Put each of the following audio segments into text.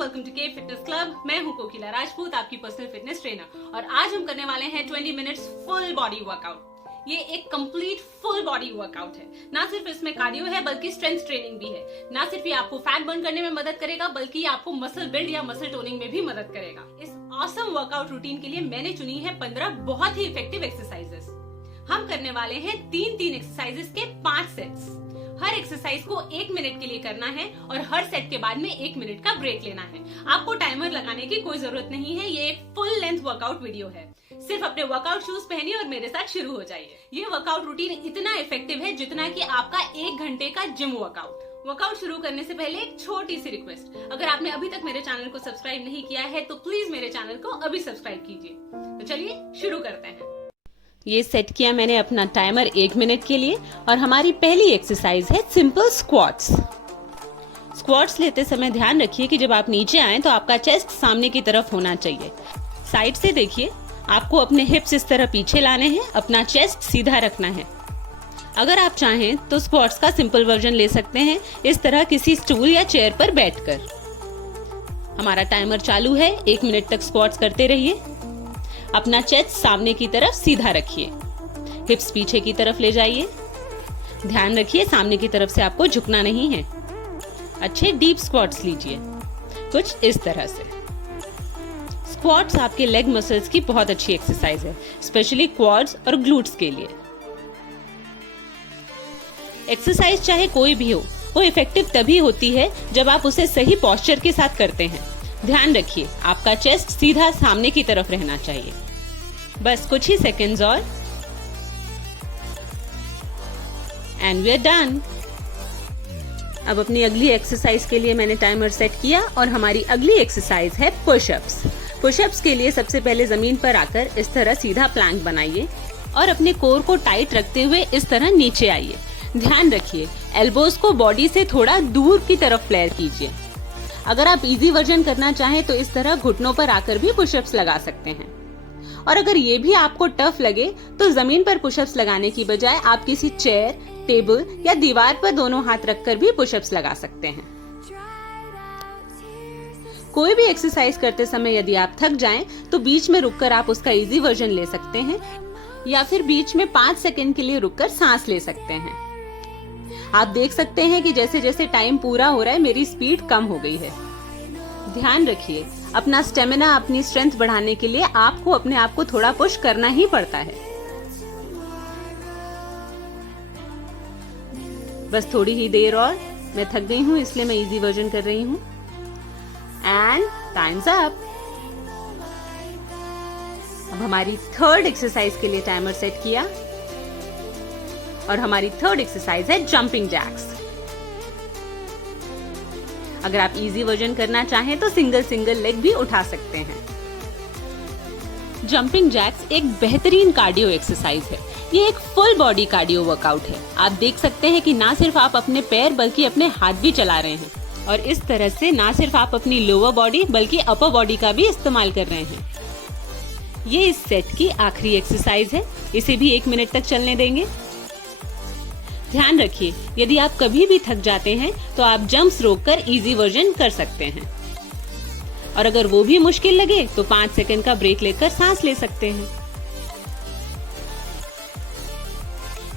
Welcome to के fitness club. मैं हूं कोकिला राजपूत, आपकी पर्सनल फिटनेस ट्रेनर, और आज हम करने वाले हैं 20 मिनट्स फुल बॉडी वर्कआउट। ये एक कंप्लीट फुल बॉडी वर्कआउट है। ना सिर्फ इसमें कार्डियो है बल्कि स्ट्रेंथ ट्रेनिंग भी है। ना सिर्फ ये आपको फैट बर्न करने में मदद करेगा बल्कि आपको मसल बिल्ड या मसल टोनिंग में भी मदद करेगा। इस ऑसम वर्कआउट रूटीन के लिए मैंने चुनी है 15 बहुत ही इफेक्टिव एक्सरसाइजेस। हम करने वाले हैं 3 एक्सरसाइजेस के 5 सेट्स। हर एक्सरसाइज को 1 मिनट के लिए करना है और हर सेट के बाद में 1 मिनट का ब्रेक लेना है। आपको टाइमर लगाने की कोई जरूरत नहीं है। ये एक फुल लेंथ वर्कआउट वीडियो है। सिर्फ अपने वर्कआउट शूज पहनिए और मेरे साथ शुरू हो जाइए। ये वर्कआउट रूटीन इतना इफेक्टिव है जितना कि आपका 1 घंटे का जिम वर्कआउट शुरू करने से पहले एक छोटी सी रिक्वेस्ट, अगर आपने अभी तक मेरे चैनल को सब्सक्राइब नहीं किया है तो प्लीज मेरे चैनल को अभी सब्सक्राइब कीजिए। तो चलिए शुरू करते हैं। ये सेट किया मैंने अपना टाइमर 1 मिनट के लिए और हमारी पहली एक्सरसाइज है सिंपल स्क्वाट्स। स्क्वाट्स लेते समय ध्यान रखिए कि जब आप नीचे आएं तो आपका चेस्ट सामने की तरफ होना चाहिए। साइड से देखिए, आपको अपने हिप्स इस तरह पीछे लाने हैं, अपना चेस्ट सीधा रखना है। अगर आप चाहें तो स्क्वाट्स का सिंपल वर्जन ले सकते हैं, इस तरह किसी स्टूल या चेयर पर बैठकर। हमारा टाइमर चालू है। 1 मिनट तक स्क्वाट्स करते रहिए। अपना चेस्ट सामने की तरफ सीधा रखिए, हिप्स पीछे की तरफ ले जाइए। ध्यान रखिए सामने की तरफ से आपको झुकना नहीं है। अच्छे डीप स्क्वाट्स लीजिए, कुछ इस तरह से। स्क्वाट्स आपके लेग मसल्स की बहुत अच्छी एक्सरसाइज है, स्पेशली क्वाड्स और ग्लूट्स के लिए। एक्सरसाइज चाहे कोई भी हो, वो इफेक्टिव तभी होती है जब आप उसे सही पोस्चर के साथ करते हैं। ध्यान रखिए आपका चेस्ट सीधा सामने की तरफ रहना चाहिए। बस कुछ ही सेकंड्स और एंड वी आर डन। अब अपनी अगली एक्सरसाइज के लिए मैंने टाइमर सेट किया और हमारी अगली एक्सरसाइज है पुशअप्स। पुशअप्स के लिए सबसे पहले जमीन पर आकर इस तरह सीधा प्लैंक बनाइए और अपने कोर को टाइट रखते हुए इस तरह नीचे आइए। ध्यान रखिए एल्बोज को बॉडी से थोड़ा दूर की तरफ फ्लेयर कीजिए। अगर आप इजी वर्जन करना चाहें तो इस तरह घुटनों पर आकर भी पुशअप्स लगा सकते हैं। और अगर ये भी आपको टफ लगे तो जमीन पर पुशअप्स लगाने की बजाय आप किसी चेयर, टेबल या दीवार पर दोनों हाथ रखकर भी पुशअप्स लगा सकते हैं। कोई भी एक्सरसाइज करते समय यदि आप थक जाएं तो बीच में रुककर आप उसका इजी वर्जन ले सकते हैं या फिर बीच में 5 सेकंड के लिए रुककर सांस ले सकते हैं। आप देख सकते हैं कि जैसे जैसे टाइम पूरा हो रहा है मेरी स्पीड कम हो गई है। ध्यान रखिए अपना स्टेमिना, अपनी स्ट्रेंथ बढ़ाने के लिए आपको अपने आप को थोड़ा पुश करना ही पड़ता है। बस थोड़ी ही देर और, मैं थक गई हूँ इसलिए मैं इजी वर्जन कर रही हूँ। And times up. अब हमारी 3rd एक्सरसाइज के लिए टाइमर सेट किया और हमारी 3rd एक्सरसाइज है जंपिंग जैक्स। अगर आप इजी वर्जन करना चाहें तो सिंगल लेग भी उठा सकते हैं। जंपिंग जैक्स एक बेहतरीन कार्डियो एक्सरसाइज है। ये एक फुल बॉडी कार्डियो वर्कआउट है। आप देख सकते हैं कि ना सिर्फ आप अपने पैर बल्कि अपने हाथ भी चला रहे हैं और इस तरह से ना सिर्फ आप अपनी लोअर बॉडी बल्कि अपर बॉडी का भी इस्तेमाल कर रहे हैं। ये इस सेट की आखिरी एक्सरसाइज है। इसे भी 1 मिनट तक चलने देंगे। ध्यान रखिए यदि आप कभी भी थक जाते हैं तो आप जंप्स रोककर इजी वर्जन कर सकते हैं और अगर वो भी मुश्किल लगे तो 5 सेकंड का ब्रेक लेकर सांस ले सकते हैं।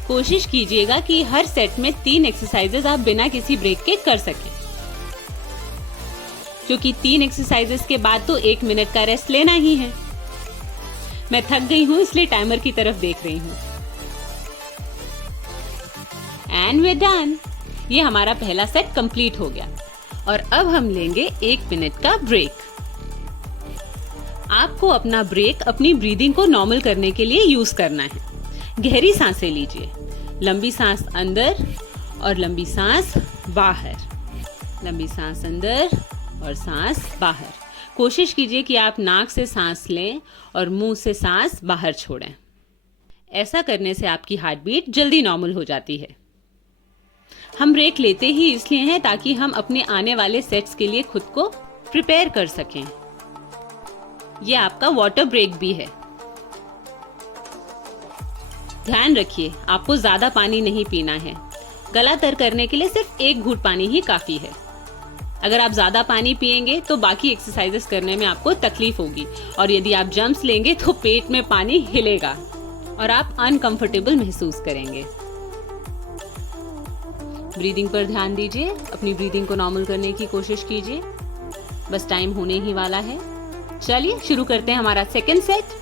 कोशिश कीजिएगा कि हर सेट में 3 एक्सरसाइजेस आप बिना किसी ब्रेक के कर सकें, क्योंकि 3 एक्सरसाइजेस के बाद तो 1 मिनट का रेस्ट लेना ही है। मैं थक गई हूँ इसलिए टाइमर की तरफ देख रही हूँ। And we are done. ये हमारा पहला सेट कंप्लीट हो गया और अब हम लेंगे 1 मिनट का ब्रेक। आपको अपना ब्रेक अपनी ब्रीदिंग को नॉर्मल करने के लिए यूज करना है। गहरी सांसें लीजिए, लंबी सांस अंदर और लंबी सांस बाहर, लंबी सांस अंदर और सांस बाहर। कोशिश कीजिए कि आप नाक से सांस लें और मुंह से सांस बाहर छोड़ें। ऐसा करने से आपकी हार्ट बीट जल्दी नॉर्मल हो जाती है। हम ब्रेक लेते ही इसलिए हैं ताकि हम अपने आने वाले सेट्स के लिए खुद को प्रिपेयर कर सकें। यह आपका वाटर ब्रेक भी है। ध्यान रखिए आपको ज्यादा पानी नहीं पीना है। गला तर करने के लिए सिर्फ 1 घूंट पानी ही काफी है। अगर आप ज्यादा पानी पिएंगे तो बाकी एक्सरसाइजेस करने में आपको तकलीफ होगी, और यदि आप जंप्स लेंगे तो पेट में पानी हिलेगा और आप अनकंफर्टेबल महसूस करेंगे। ब्रीदिंग पर ध्यान दीजिए, अपनी ब्रीदिंग को नॉर्मल करने की कोशिश कीजिए। बस टाइम होने ही वाला है। चलिए शुरू करते हैं हमारा सेकेंड सेट।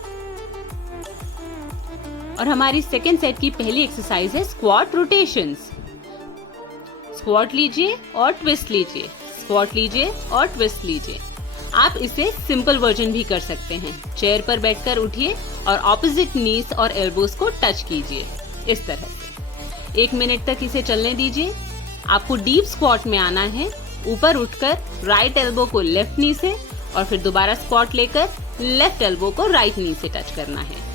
और हमारी सेकेंड सेट की पहली एक्सरसाइज है स्क्वाट रोटेशंस। स्क्वाट लीजिए और ट्विस्ट लीजिए, स्क्वाट लीजिए और ट्विस्ट लीजिए। आप इसे सिंपल वर्जन भी कर सकते हैं। चेयर पर बैठकर उठिए और ऑपोजिट नीज और एल्बोज को टच कीजिए, इस तरह से 1 मिनट तक इसे चलने दीजिए। आपको डीप स्क्वाट में आना है। ऊपर उठकर राइट एल्बो को लेफ्ट नी से और फिर दोबारा स्क्वाट लेकर लेफ्ट एल्बो को राइट नी से टच करना है।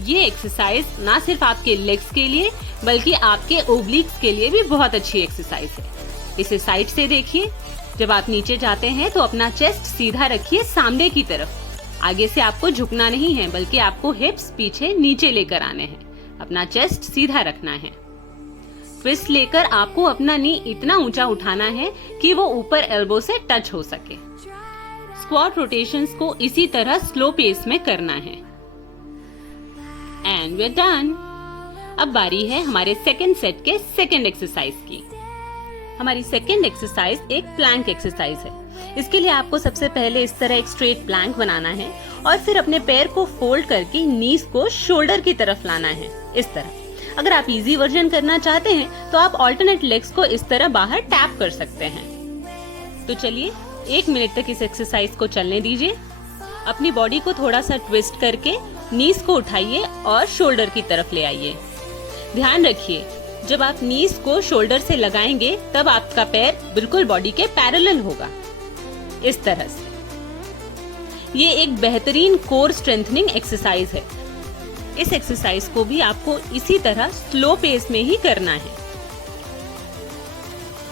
ये एक्सरसाइज ना सिर्फ आपके लेग्स के लिए बल्कि आपके ओब्लिक्स के लिए भी बहुत अच्छी एक्सरसाइज है। इसे साइड से देखिए। जब आप नीचे जाते हैं तो अपना चेस्ट सीधा रखिए सामने की तरफ। आगे से आपको झुकना नहीं है बल्कि आपको हिप्स पीछे नीचे लेकर आने हैं। अपना चेस्ट सीधा रखना है। ट्विस्ट लेकर आपको अपना नी इतना ऊंचा उठाना है कि वो ऊपर एल्बो से टच हो सके। स्क्वाट रोटेशंस को इसी तरह स्लो पेस में करना है। And we are done. अब बारी है हमारे सेकेंड सेट के सेकेंड एक्सरसाइज की। हमारी सेकेंड एक्सरसाइज एक प्लैंक एक्सरसाइज है। इसके लिए आपको सबसे पहले इस तरह एक स्ट्रेट प्लैंक बनाना है और फिर अपने पैर को फोल्ड करके नीज को शोल्डर की तरफ लाना है, इस तरह। अगर आप इजी वर्जन करना चाहते हैं तो आप ऑल्टरनेट लेग्स को इस तरह बाहर टैप कर सकते हैं। तो चलिए 1 मिनट तक इस एक्सरसाइज को चलने दीजिए। अपनी बॉडी को थोड़ा सा ट्विस्ट करके नीज को उठाइए और शोल्डर की तरफ ले आइए। ध्यान रखिए, जब आप नीज को शोल्डर से लगाएंगे तब आपका पैर बिल्कुल बॉडी के पैरेलल होगा, इस तरह से। ये एक बेहतरीन कोर स्ट्रेंथनिंग एक्सरसाइज है। इस एक्सरसाइज को भी आपको इसी तरह स्लो पेस में ही करना है।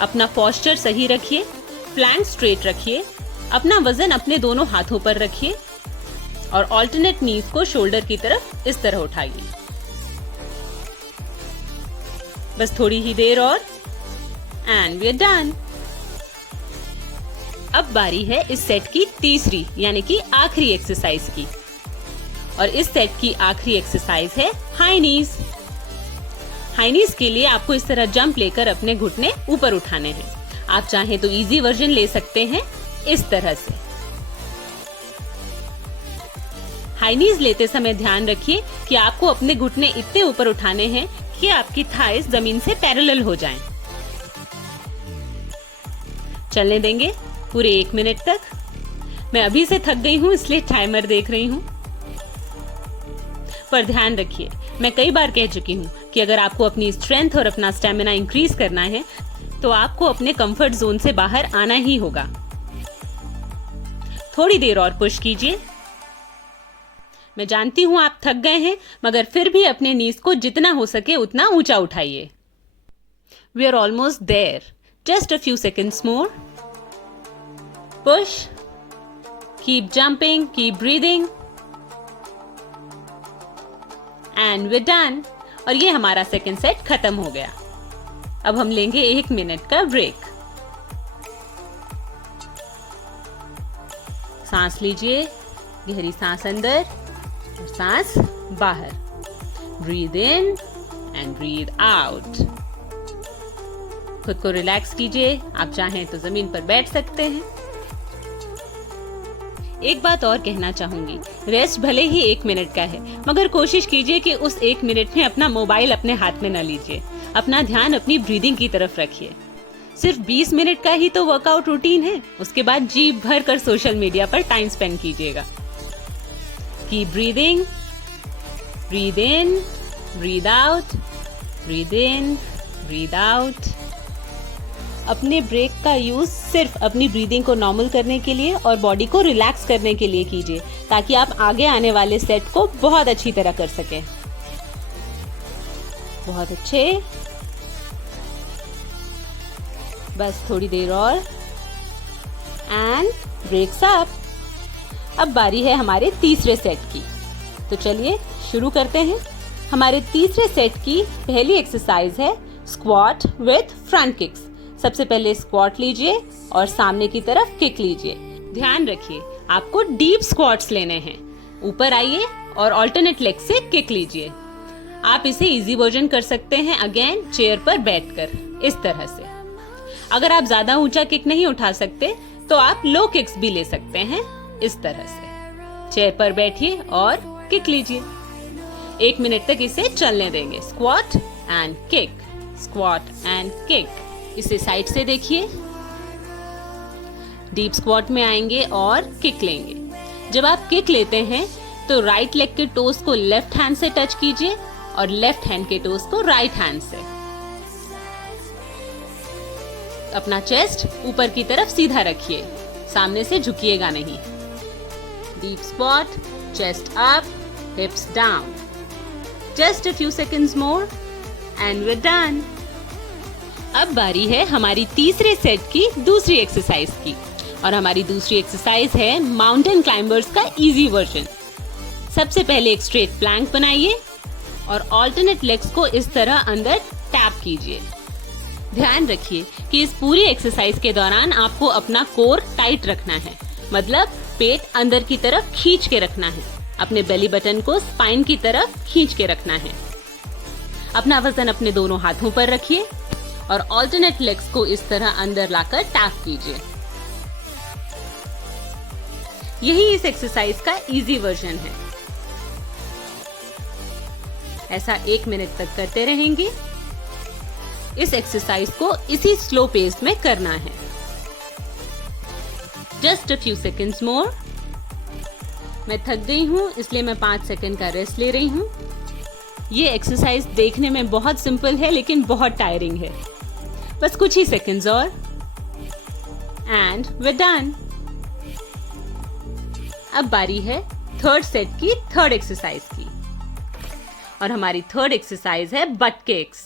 अपना पोस्चर सही रखिए, फ्लैंक स्ट्रेट रखिए, अपना वजन अपने दोनों हाथों पर रखिए और ऑल्टरनेट नीज को शोल्डर की तरफ इस तरह उठाइए। बस थोड़ी ही देर और एंड वी आर डन। अब बारी है इस सेट की तीसरी यानी कि आखिरी एक्सरसाइज की। और इस सेट की आखिरी एक्सरसाइज है हाई नीज। हाई नीज के लिए आपको इस तरह जंप लेकर अपने घुटने ऊपर उठाने हैं। आप चाहें तो इजी वर्जन ले सकते हैं, इस तरह से। हाई नीज लेते समय ध्यान रखिए कि आपको अपने घुटने इतने ऊपर उठाने हैं कि आपकी थाइस जमीन से पैरेलल हो जाएं। चलने देंगे पूरे 1 मिनट तक। मैं अभी से थक गई हूँ इसलिए टाइमर देख रही हूँ। पर ध्यान रखिए, मैं कई बार कह चुकी हूँ कि अगर आपको अपनी स्ट्रेंथ और अपना स्टेमिना इंक्रीज करना है तो आपको अपने कंफर्ट जोन से बाहर आना ही होगा। थोड़ी देर और पुश कीजिए। मैं जानती हूं आप थक गए हैं, मगर फिर भी अपने नीज को जितना हो सके उतना ऊंचा उठाइए। We are almost there. Just a few seconds more. Push, keep jumping, keep breathing and we are done. और ये हमारा सेकेंड सेट खत्म हो गया। अब हम लेंगे 1 मिनट का ब्रेक। सांस लीजिए, गहरी सांस अंदर और सांस बाहर। Breathe in and breathe out. खुद को रिलैक्स कीजिए। आप चाहें तो जमीन पर बैठ सकते हैं। एक बात और कहना चाहूंगी, रेस्ट भले ही 1 मिनट का है, मगर कोशिश कीजिए कि उस 1 मिनट में अपना मोबाइल अपने हाथ में न लीजिए। अपना ध्यान अपनी ब्रीदिंग की तरफ रखिए। सिर्फ 20 मिनट का ही तो वर्कआउट रूटीन है, उसके बाद जी भर कर सोशल मीडिया पर टाइम स्पेंड कीजिएगा। Keep breathing, breathe in, breathe out, breathe in, breathe out. अपने ब्रेक का यूज सिर्फ अपनी ब्रीदिंग को नॉर्मल करने के लिए और बॉडी को रिलैक्स करने के लिए कीजिए, ताकि आप आगे आने वाले सेट को बहुत अच्छी तरह कर सकें। बहुत अच्छे। बस थोड़ी देर और एंड ब्रेक्स अप। अब बारी है हमारे तीसरे सेट की। तो चलिए शुरू करते हैं। हमारे तीसरे सेट की पहली एक्सरसाइज है स्क्वाट विथ फ्रंट किक्स। सबसे पहले स्क्वाट लीजिए और सामने की तरफ किक लीजिए। ध्यान रखिए आपको डीप स्क्वाट्स लेने हैं। ऊपर आइए और ऑल्टरनेट लेग से किक लीजिए। आप इसे इजी वर्जन कर सकते हैं अगेन चेयर पर बैठकर, इस तरह से। अगर आप ज्यादा ऊंचा किक नहीं उठा सकते तो आप लो किक्स भी ले सकते हैं, इस तरह से। चेयर पर बैठिए और किक लीजिए। 1 मिनट तक इसे चलने देंगे। Squat and kick, squat and kick. इसे साइड से देखिए। डीप स्क्वाट में आएंगे और किक लेंगे। जब आप किक लेते हैं तो राइट लेग के टोस को लेफ्ट हैंड से टच कीजिए और लेफ्ट हैंड के टोस को राइट हैंड से। अपना चेस्ट ऊपर की तरफ सीधा रखिए, सामने से झुकिएगा नहीं। Deep squat, chest up, hips down. Just a few seconds more and we done. अब बारी है हमारी तीसरे सेट की दूसरी एक्सरसाइज की, और हमारी दूसरी एक्सरसाइज है माउंटेन क्लाइंबर्स का इजी वर्जन। सबसे पहले एक स्ट्रेट प्लैंक बनाइए और ऑल्टरनेट लेग्स को इस तरह अंदर टैप कीजिए। ध्यान रखिए कि इस पूरी एक्सरसाइज के दौरान आपको अपना कोर टाइट रखना है, मतलब पेट अंदर की तरफ खींच के रखना है। अपने बेली बटन को स्पाइन की तरफ खींच के रखना है। अपना वजन अपने दोनों हाथों पर रखिए और ऑल्टरनेट लेग्स को इस तरह अंदर लाकर टैप कीजिए। यही इस एक्सरसाइज का इजी वर्जन है। ऐसा 1 मिनट तक करते रहेंगे। इस एक्सरसाइज को इसी स्लो पेस में करना है। जस्ट अ फ्यू सेकेंड्स मोर। मैं थक गई हूँ इसलिए मैं 5 सेकेंड का रेस्ट ले रही हूँ। ये एक्सरसाइज देखने में बहुत सिंपल है लेकिन बहुत टायरिंग है। बस कुछ ही सेकेंड्स और एंड वी डन। अब बारी है थर्ड सेट की थर्ड एक्सरसाइज की, और हमारी थर्ड एक्सरसाइज है बट किक्स।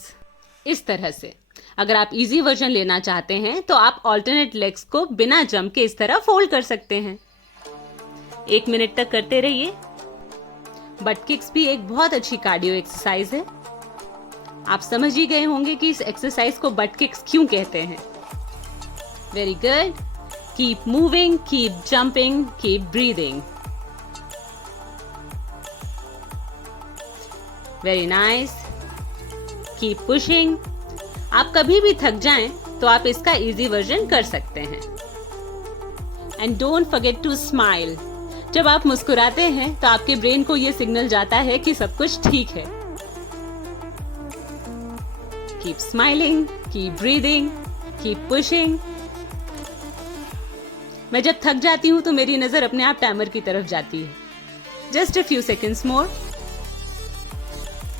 इस तरह से अगर आप इजी वर्जन लेना चाहते हैं तो आप ऑल्टरनेट लेग्स को बिना जंप के इस तरह फोल्ड कर सकते हैं। 1 मिनट तक करते रहिए। बट किक्स भी एक बहुत अच्छी कार्डियो एक्सरसाइज है। आप समझ ही गए होंगे कि इस एक्सरसाइज को बट किक्स क्यों कहते हैं। Very good. Keep moving, keep jumping, keep breathing. Very nice. Keep pushing. आप कभी भी थक जाएं तो आप इसका इजी वर्जन कर सकते हैं। And don't forget to smile. जब आप मुस्कुराते हैं तो आपके ब्रेन को यह सिग्नल जाता है कि सब कुछ ठीक है। Keep smiling, keep breathing, keep pushing. मैं जब थक जाती हूं तो मेरी नजर अपने आप टाइमर की तरफ जाती है। Just a few seconds more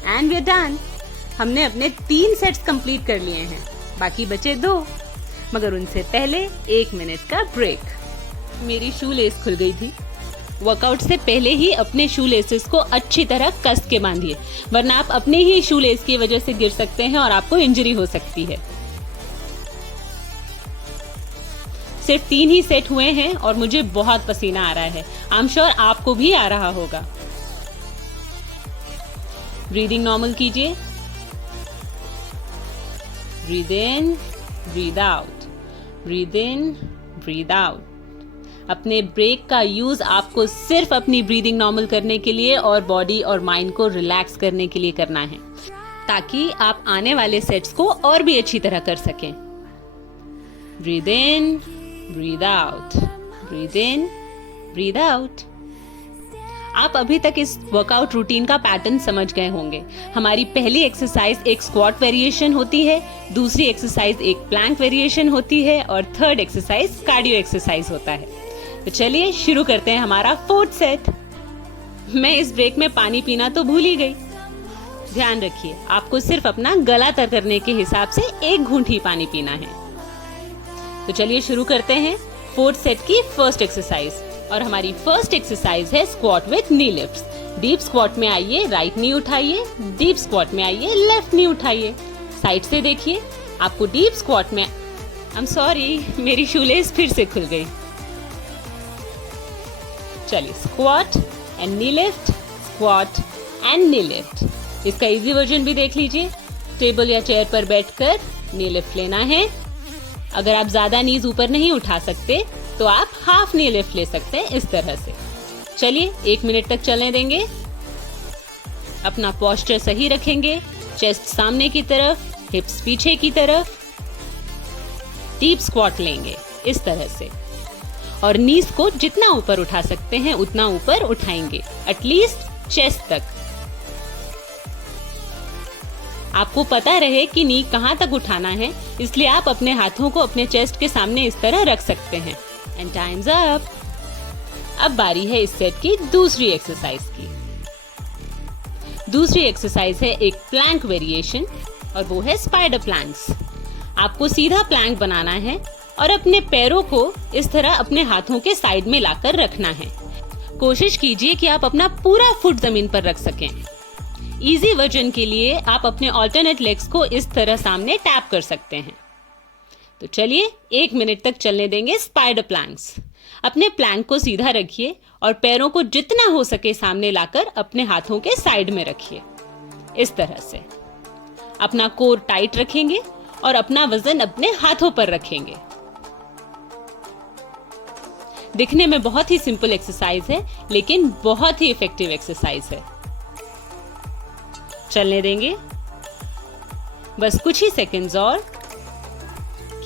and we are done. हमने अपने 3 सेट्स कंप्लीट कर लिए हैं, बाकी बचे 2, मगर उनसे पहले 1 मिनट का ब्रेक। मेरी शू लेस खुल गई थी। वर्कआउट से पहले ही अपने शू लेसेस को अच्छी तरह कस के बांधिए, वरना आप अपने ही शू लेस की वजह से गिर सकते हैं और आपको इंजरी हो सकती है। सिर्फ 3 ही सेट हुए हैं और मुझे बहुत पसीना आ रहा है। आई एम श्योर आपको भी आ रहा होगा। ब्रीदिंग नॉर्मल कीजिए। Breathe in, breathe out, breathe in, breathe out. अपने ब्रेक का यूज आपको सिर्फ अपनी ब्रीदिंग नॉर्मल करने के लिए और बॉडी और माइंड को रिलैक्स करने के लिए करना है, ताकि आप आने वाले सेट्स को और भी अच्छी तरह कर सकें। Breathe in, breathe out, breathe in, breathe out. आप अभी तक इस वर्कआउट रूटीन का पैटर्न समझ गए होंगे। हमारी पहली एक्सरसाइज एक स्क्वाट वेरिएशन होती है, दूसरी एक्सरसाइज एक प्लैंक वेरिएशन होती है और थर्ड एक्सरसाइज कार्डियो एक्सरसाइज होता है। तो चलिए शुरू करते हैं हमारा 4th सेट। मैं इस ब्रेक में पानी पीना तो भूल ही गई। ध्यान रखिए आपको सिर्फ अपना गला तर करने के हिसाब से 1 घूंट ही पानी पीना है। तो चलिए शुरू करते हैं 4th सेट की फर्स्ट एक्सरसाइज, और हमारी फर्स्ट एक्सरसाइज है squat with knee lifts. Deep squat में आइए, राइट नी उठाइए। डीप स्क्वाट में आइए, लेफ्ट नी उठाइए। साइड से देखिए। आपको डीप स्क्वाट में आई एम सॉरी, मेरी शूलेस फिर से खुल गई। चलिए squat and knee lift, squat and knee lift. इसका इजी वर्जन भी देख लीजिए। टेबल या चेयर पर बैठकर नी लिफ्ट लेना है अगर आप ज्यादा नीज ऊपर नहीं उठा सकते तो आप हाफ नी लिफ्ट ले सकते हैं इस तरह से। चलिए 1 मिनट तक चलने देंगे। अपना पोस्चर सही रखेंगे, चेस्ट सामने की तरफ, हिप्स पीछे की तरफ। डीप स्क्वाट लेंगे इस तरह से और नीज को जितना ऊपर उठा सकते हैं उतना ऊपर उठाएंगे, एटलीस्ट चेस्ट तक। आपको पता रहे कि नी कहां तक उठाना है, इसलिए आप अपने हाथों को अपने चेस्ट के सामने इस तरह रख सकते हैं। And times up. अब बारी है इस सेट की दूसरी एक्सरसाइज की। दूसरी एक्सरसाइज है एक प्लैंक वेरिएशन और वो है स्पाइडर प्लैंक्स। आपको सीधा प्लैंक बनाना है और अपने पैरों को इस तरह अपने हाथों के साइड में लाकर रखना है। कोशिश कीजिए कि आप अपना पूरा फुट जमीन पर रख सकें। इजी वर्जन के लिए आप अपने ऑल्टरनेट लेग्स को इस तरह सामने टैप कर सकते हैं। तो चलिए 1 मिनट तक चलने देंगे स्पाइडर प्लैंक्स। अपने प्लैंक को सीधा रखिए और पैरों को जितना हो सके सामने लाकर अपने हाथों के साइड में रखिए इस तरह से। अपना कोर टाइट रखेंगे और अपना वजन अपने हाथों पर रखेंगे। दिखने में बहुत ही सिंपल एक्सरसाइज है लेकिन बहुत ही इफेक्टिव एक्सरसाइज है। चलने देंगे बस कुछ ही सेकंड्स और।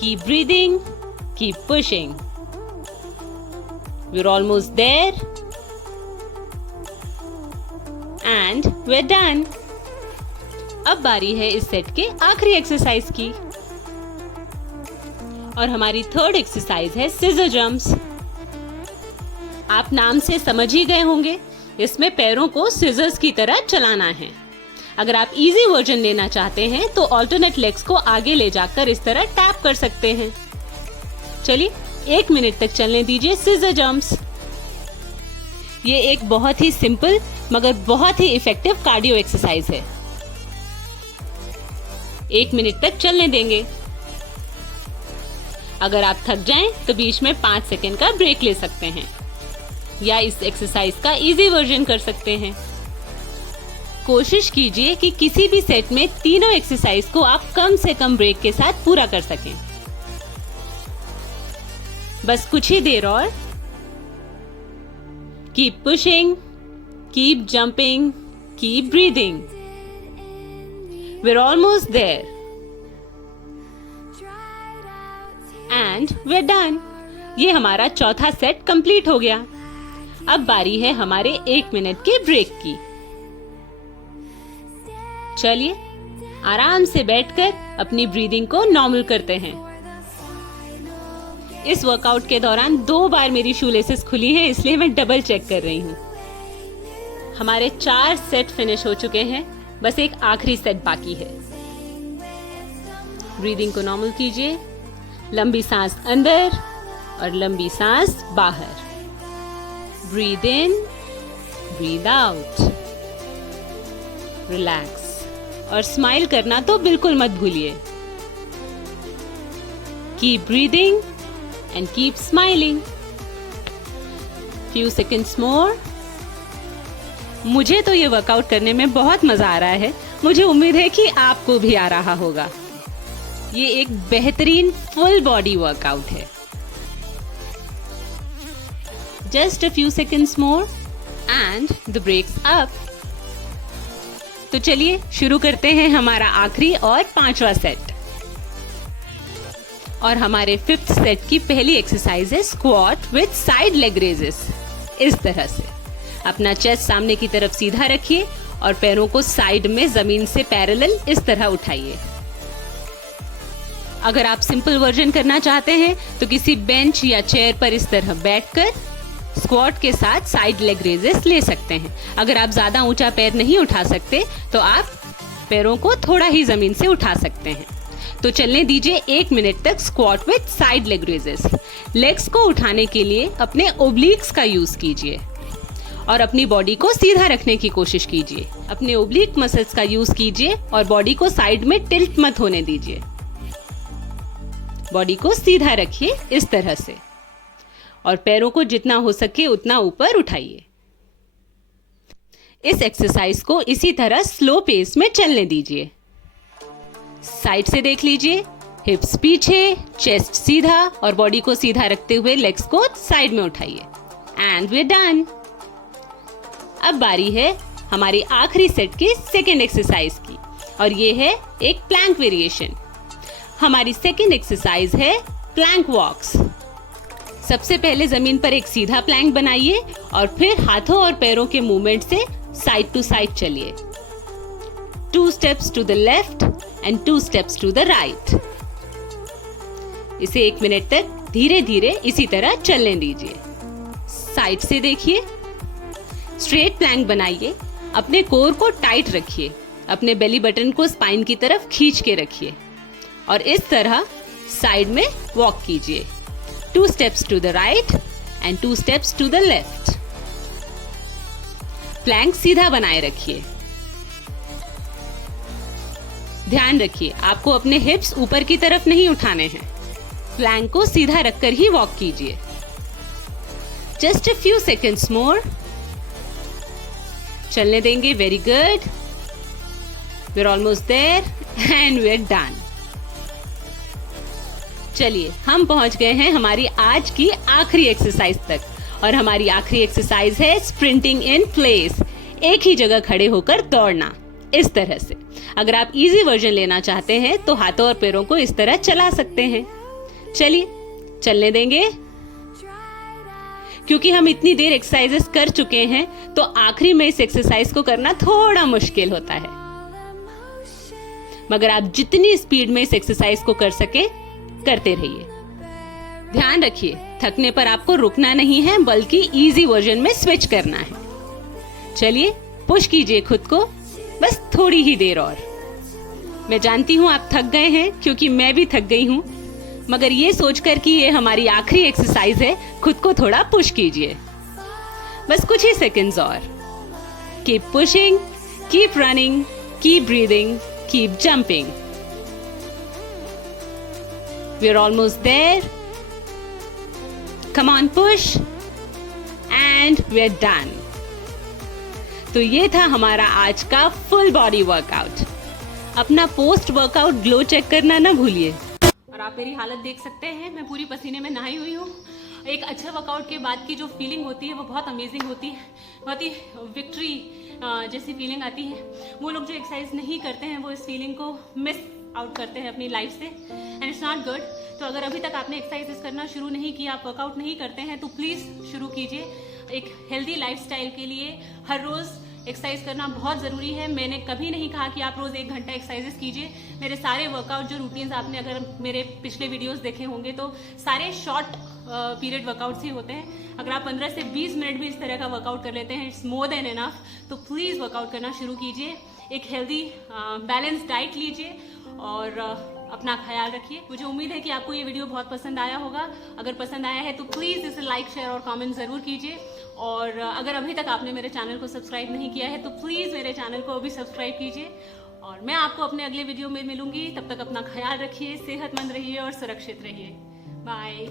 Keep breathing, keep pushing. We're almost there and we're done. अब बारी है इस सेट के आखिरी एक्सरसाइज की और हमारी थर्ड एक्सरसाइज है सिजर जंप्स। आप नाम से समझ ही गए होंगे, इसमें पैरों को सिजर्स की तरह चलाना है। अगर आप इजी वर्जन लेना चाहते हैं तो ऑल्टरनेट लेग्स को आगे ले जाकर इस तरह टैप कर सकते हैं। चलिए 1 मिनट तक चलने दीजिए सिजर जंप्स। ये एक बहुत ही सिंपल मगर बहुत ही इफेक्टिव कार्डियो एक्सरसाइज है। 1 मिनट तक चलने देंगे। अगर आप थक जाएं तो बीच में 5 सेकंड का ब्रेक ले सकते हैं या इस एक्सरसाइज का इजी वर्जन कर सकते हैं। कोशिश कीजिए कि किसी भी सेट में तीनों एक्सरसाइज को आप कम से कम ब्रेक के साथ पूरा कर सकें। बस कुछ ही देर और। Keep pushing, keep jumping, keep breathing. We're almost there and we're done. ये हमारा चौथा सेट कंप्लीट हो गया। अब बारी है हमारे 1 मिनट के ब्रेक की। चलिए आराम से बैठकर अपनी ब्रीदिंग को नॉर्मल करते हैं। इस वर्कआउट के दौरान 2 बार मेरी शूलेसेस खुली हैं, इसलिए मैं डबल चेक कर रही हूँ। हमारे 4 सेट फिनिश हो चुके हैं, बस एक आखिरी सेट बाकी है। ब्रीदिंग को नॉर्मल कीजिए। लंबी सांस अंदर और लंबी सांस बाहर। Breathe in, breathe out. Relax और स्माइल करना तो बिल्कुल मत भूलिए। Keep breathing and keep smiling. Few seconds more. मुझे तो ये वर्कआउट करने में बहुत मजा आ रहा है। मुझे उम्मीद है कि आपको भी आ रहा होगा। ये एक बेहतरीन फुल बॉडी वर्कआउट है। Just a few seconds more and the break's up. तो चलिए शुरू करते हैं हमारा आखिरी और 5वां सेट। और हमारे 5th सेट की पहली एक्सरसाइज है squat with side leg raises. इस तरह से अपना चेस्ट सामने की तरफ सीधा रखिए और पैरों को साइड में जमीन से पैरेलल इस तरह उठाइए। अगर आप सिंपल वर्जन करना चाहते हैं तो किसी बेंच या चेयर पर इस तरह बैठकर स्क्वाट के साथ साइड लेग रेजेस ले सकते हैं। अगर आप ज्यादा ऊंचा पैर नहीं उठा सकते तो आप पैरों को थोड़ा ही जमीन से उठा सकते हैं। तो चलने दीजिए 1 मिनट तक squat with side leg raises. Legs को उठाने के लिए अपने ओब्लिक्स का यूज कीजिए और अपनी बॉडी को सीधा रखने की कोशिश कीजिए। अपने ओब्लिक मसल्स का यूज कीजिए और बॉडी को साइड में टिल्ट मत होने दीजिए। बॉडी को सीधा रखिए इस तरह से और पैरों को जितना हो सके उतना ऊपर उठाइए। इस एक्सरसाइज को इसी तरह स्लो पेस में चलने दीजिए। साइड से देख लीजिए हिप्स पीछे, चेस्ट सीधा और बॉडी को सीधा रखते हुए लेग्स को साइड में उठाइए एंड वी आर डन। अब बारी है हमारी आखिरी सेट की सेकेंड एक्सरसाइज की और ये है एक प्लैंक वेरिएशन। हमारी सेकेंड एक्सरसाइज है प्लैंक वॉक्स। सबसे पहले जमीन पर एक सीधा प्लैंक बनाइए और फिर हाथों और पैरों के मूवमेंट से साइड टू साइड चलिए। 2 steps to the left and 2 steps to the right. इसे 1 मिनट तक धीरे धीरे इसी तरह चलने दीजिए। साइड से देखिए, स्ट्रेट प्लैंक बनाइए, अपने कोर को टाइट रखिए, अपने बेली बटन को स्पाइन की तरफ खींच के रखिए और इस तरह साइड में वॉक कीजिए। 2 steps to the right and 2 steps to the left. Plank सीधा बनाए रखिए। ध्यान रखिए, आपको अपने हिप्स ऊपर की तरफ नहीं उठाने हैं। प्लैंक को सीधा रखकर ही वॉक कीजिए। Just a few seconds more. चलने देंगे। Very good. We are almost there and we are done. चलिए, हम पहुंच गए हैं हमारी आज की आखिरी एक्सरसाइज तक और हमारी आखिरी एक्सरसाइज है स्प्रिंटिंग इन प्लेस। एक ही जगह खड़े होकर दौड़ना, इस तरह से। अगर आप इजी वर्जन लेना चाहते हैं तो हाथों और पैरों को इस तरह चला सकते हैं। चलिए, चलने देंगे। क्योंकि हम इतनी देर एक्सरसाइजेस कर चुके हैं तो आखिरी में इस एक्सरसाइज को करना थोड़ा मुश्किल होता है, मगर आप जितनी स्पीड में इस एक्सरसाइज को कर सके करते रहिए। ध्यान रखिए, थकने पर आपको रुकना नहीं है बल्कि इजी वर्जन में स्विच करना है। चलिए, पुश कीजिए खुद को, बस थोड़ी ही देर और। मैं जानती हूँ आप थक गए हैं क्योंकि मैं भी थक गई हूँ, मगर ये सोचकर कि ये हमारी आखिरी एक्सरसाइज है, खुद को थोड़ा पुश कीजिए। बस कुछ ही सेकंड्स और। Keep pushing, keep running, keep breathing, keep jumping. We are almost there. Come on, push. And we are done. तो ये था हमारा आज का फुल बॉडी वर्कआउट। अपना पोस्ट वर्कआउट ग्लो चेक करना ना भूलिए। और आप मेरी हालत देख सकते हैं, मैं पूरी पसीने में नहाई हुई हूँ। एक अच्छे वर्कआउट के बाद की जो फीलिंग होती है वो बहुत अमेजिंग होती है, बहुत ही विक्ट्री जैसी फीलिंग आती है। वो लोग जो एक्सरसाइज नहीं करते हैं वो इस फीलिंग को मिस आउट करते हैं अपनी लाइफ से, एंड इट्स नॉट गुड। तो अगर अभी तक आपने एक्सरसाइजेस करना शुरू नहीं किया, आप वर्कआउट नहीं करते हैं, तो प्लीज़ शुरू कीजिए। एक हेल्दी लाइफस्टाइल के लिए हर रोज़ एक्सरसाइज करना बहुत ज़रूरी है। मैंने कभी नहीं कहा कि आप रोज़ 1 घंटा एक्सरसाइजेस कीजिए। मेरे सारे वर्कआउट जो रूटीन्स आपने अगर मेरे पिछले वीडियोस देखे होंगे तो सारे शॉर्ट पीरियड वर्कआउट्स ही होते हैं। अगर आप 15 से 20 मिनट भी इस तरह का वर्कआउट कर लेते हैं, इट्स मोर देन एनफ। तो प्लीज़ वर्कआउट करना शुरू कीजिए। एक हेल्दी बैलेंस डाइट लीजिए और अपना ख्याल रखिए। मुझे उम्मीद है कि आपको ये वीडियो बहुत पसंद आया होगा। अगर पसंद आया है तो प्लीज़ इसे लाइक, शेयर और कमेंट ज़रूर कीजिए। और अगर अभी तक आपने मेरे चैनल को सब्सक्राइब नहीं किया है तो प्लीज़ मेरे चैनल को अभी सब्सक्राइब कीजिए। और मैं आपको अपने अगले वीडियो में मिलूंगी। तब तक अपना ख्याल रखिए, सेहतमंद रहिए और सुरक्षित रहिए। बाय।